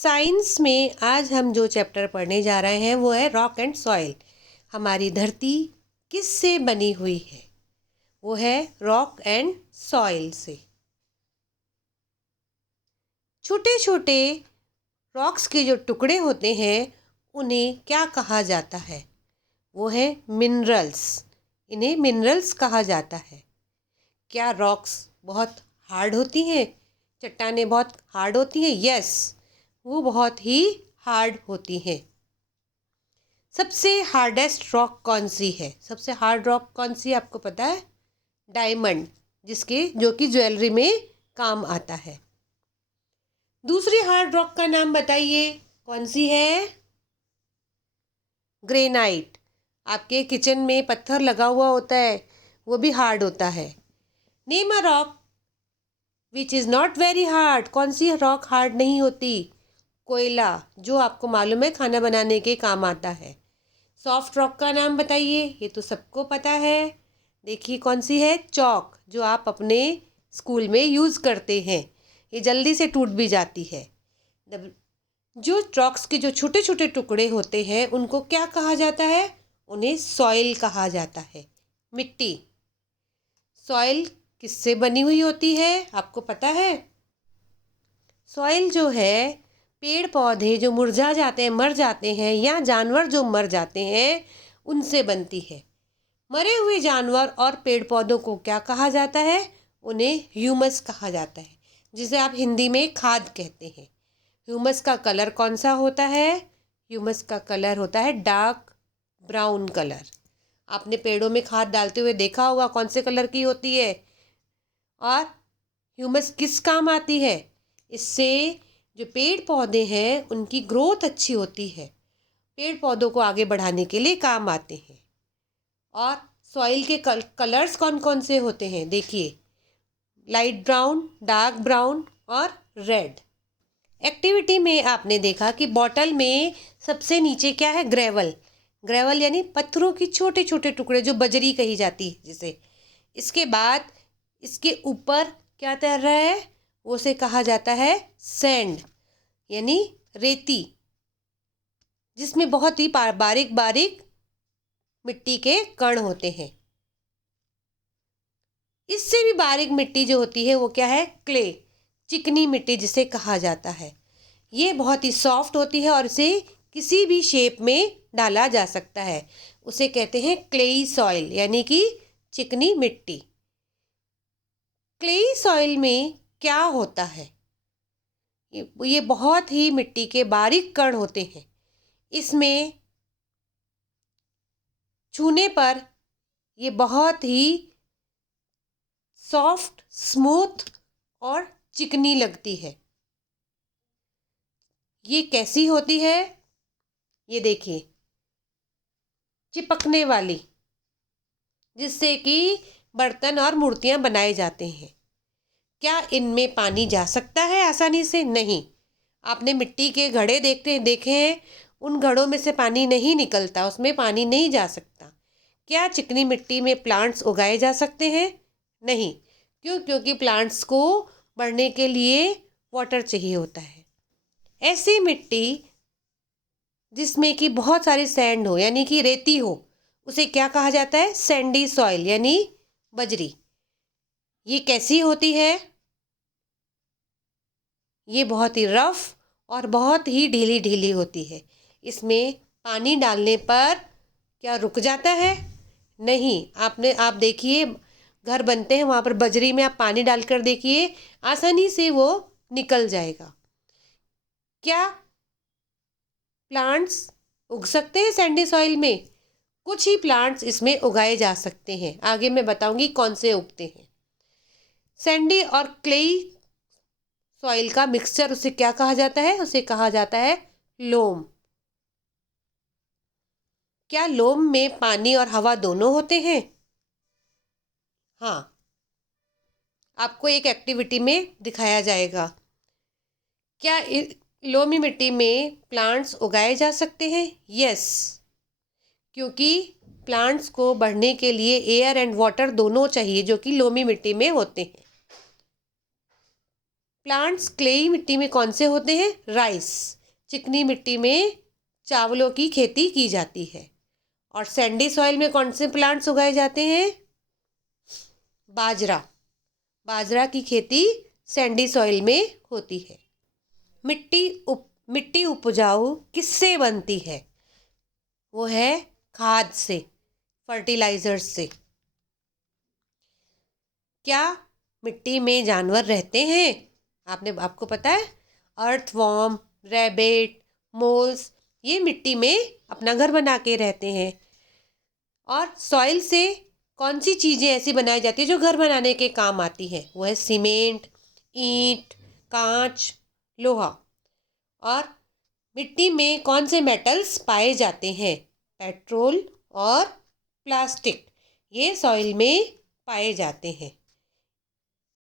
Science में आज हम जो चैप्टर पढ़ने जा रहे हैं वो है रॉक एंड सॉइल। हमारी धरती किस से बनी हुई है? वो है रॉक एंड सॉइल से। छोटे छोटे रॉक्स के जो टुकड़े होते हैं उन्हें क्या कहा जाता है? वो है मिनरल्स। इन्हें मिनरल्स कहा जाता है। क्या रॉक्स बहुत हार्ड होती हैं? चट्टानें बहुत हार्ड होती हैं? यस, वो बहुत ही हार्ड होती हैं। सबसे हार्डेस्ट रॉक कौन सी है? सबसे हार्ड रॉक कौन सी है आपको पता है? डायमंड, जो कि ज्वेलरी में काम आता है। दूसरी हार्ड रॉक का नाम बताइए, कौन सी है? ग्रेनाइट। आपके किचन में पत्थर लगा हुआ होता है, वो भी हार्ड होता है। Name a rock which is not very hard. कौन सी रॉक हार्ड नहीं होती? कोयला, जो आपको मालूम है खाना बनाने के काम आता है। सॉफ्ट रॉक का नाम बताइए, ये तो सबको पता है। देखिए कौन सी है? चॉक, जो आप अपने स्कूल में यूज़ करते हैं। ये जल्दी से टूट भी जाती है। जो रॉक्स के जो छोटे छोटे टुकड़े होते हैं उनको क्या कहा जाता है? उन्हें सॉइल कहा जाता है, मिट्टी। सॉइल किससे बनी हुई होती है आपको पता है? सॉइल जो है, पेड़ पौधे जो मुरझा जाते हैं, मर जाते हैं, या जानवर जो मर जाते हैं उनसे बनती है। मरे हुए जानवर और पेड़ पौधों को क्या कहा जाता है? उन्हें ह्यूमस कहा जाता है, जिसे आप हिंदी में खाद कहते हैं। ह्यूमस का कलर कौन सा होता है? ह्यूमस का कलर होता है डार्क ब्राउन कलर। आपने पेड़ों में खाद डालते हुए देखा होगा कौन से कलर की होती है। और ह्यूमस किस काम आती है? इससे जो पेड़ पौधे हैं उनकी ग्रोथ अच्छी होती है, पेड़ पौधों को आगे बढ़ाने के लिए काम आते हैं। और सॉइल के कलर्स कौन कौन से होते हैं? देखिए, लाइट ब्राउन, डार्क ब्राउन और रेड। एक्टिविटी में आपने देखा कि बॉटल में सबसे नीचे क्या है? ग्रेवल। ग्रेवल यानी पत्थरों की छोटे छोटे टुकड़े, जो बजरी कही जाती है जिसे। इसके बाद इसके ऊपर क्या तैर रहा है? उसे कहा जाता है सैंड, यानी रेती, जिसमें बहुत ही बारीक बारीक मिट्टी के कण होते हैं। इससे भी बारीक मिट्टी जो होती है वो क्या है? क्ले, चिकनी मिट्टी जिसे कहा जाता है। ये बहुत ही सॉफ्ट होती है और इसे किसी भी शेप में डाला जा सकता है। उसे कहते हैं क्लेई सॉइल, यानी कि चिकनी मिट्टी। क्लेई सॉइल में क्या होता है? ये बहुत ही मिट्टी के बारीक कण होते हैं। इसमें छूने पर ये बहुत ही सॉफ्ट, स्मूथ और चिकनी लगती है। ये कैसी होती है? ये देखिए, चिपकने वाली, जिससे कि बर्तन और मूर्तियां बनाए जाते हैं। क्या इनमें पानी जा सकता है आसानी से? नहीं। आपने मिट्टी के घड़े देखे हैं, उन घड़ों में से पानी नहीं निकलता, उसमें पानी नहीं जा सकता। क्या चिकनी मिट्टी में प्लांट्स उगाए जा सकते हैं? नहीं। क्यों? क्योंकि प्लांट्स को बढ़ने के लिए वाटर चाहिए होता है। ऐसी मिट्टी जिसमें कि बहुत सारी सैंड हो, यानी कि रेती हो, उसे क्या कहा जाता है? सैंडी सॉइल, यानी बजरी। ये कैसी होती है? ये बहुत ही रफ और बहुत ही ढीली ढीली होती है। इसमें पानी डालने पर क्या रुक जाता है? नहीं। आप देखिए, घर बनते हैं, वहाँ पर बजरी में आप पानी डालकर देखिए, आसानी से वो निकल जाएगा। क्या प्लांट्स उग सकते हैं सैंडी सॉइल में? कुछ ही प्लांट्स इसमें उगाए जा सकते हैं। आगे मैं बताऊंगी कौन से उगते हैं। सैंडी और क्लेई सॉइल का मिक्सचर, उसे क्या कहा जाता है? उसे कहा जाता है लोम। क्या लोम में पानी और हवा दोनों होते हैं? हाँ, आपको एक एक्टिविटी में दिखाया जाएगा। क्या लोमी मिट्टी में प्लांट्स उगाए जा सकते हैं? यस, क्योंकि प्लांट्स को बढ़ने के लिए एयर एंड वाटर दोनों चाहिए, जो कि लोमी मिट्टी में होते हैं। प्लांट्स क्लेई मिट्टी में कौन से होते हैं? राइस। चिकनी मिट्टी में चावलों की खेती की जाती है। और सैंडी सॉइल में कौन से प्लांट्स उगाए जाते हैं? बाजरा। बाजरा की खेती सैंडी सॉइल में होती है। मिट्टी उपजाऊ किससे बनती है? वो है खाद से, फर्टिलाइजर्स से। क्या मिट्टी में जानवर रहते हैं? आपको पता है? अर्थवॉर्म, रैबिट, मोल्स, ये मिट्टी में अपना घर बना के रहते हैं। और सॉइल से कौन सी चीज़ें ऐसी बनाई जाती है जो घर बनाने के काम आती हैं? वो है सीमेंट, ईंट, कांच, लोहा। और मिट्टी में कौन से मेटल्स पाए जाते हैं? पेट्रोल और प्लास्टिक, ये सॉइल में पाए जाते हैं।